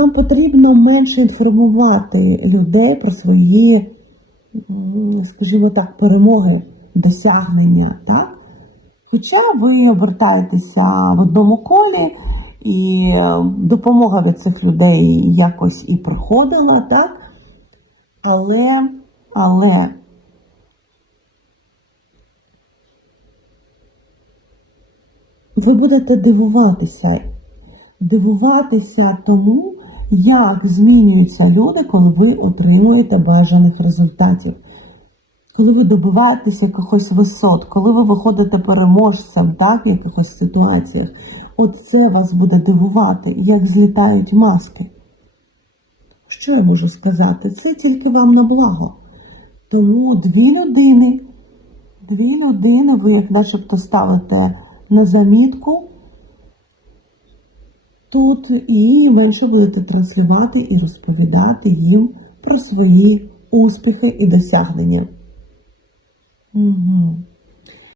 вам потрібно менше інформувати людей про свої, скажімо так, перемоги, досягнення, так? Хоча ви обертаєтеся в одному колі, і е, допомога від цих людей якось і приходила, так? Але, але ви будете дивуватися, дивуватися тому, як змінюються люди, коли ви отримуєте бажаних результатів. Коли ви добиваєтеся якихось висот, коли ви виходите переможцем так, в якихось ситуаціях, от це вас буде дивувати, як злітають маски. Що я можу сказати? Це тільки вам на благо. Тому дві людини, дві людини ви як начебто ставите на замітку тут і менше будете транслювати і розповідати їм про свої успіхи і досягнення. Угу.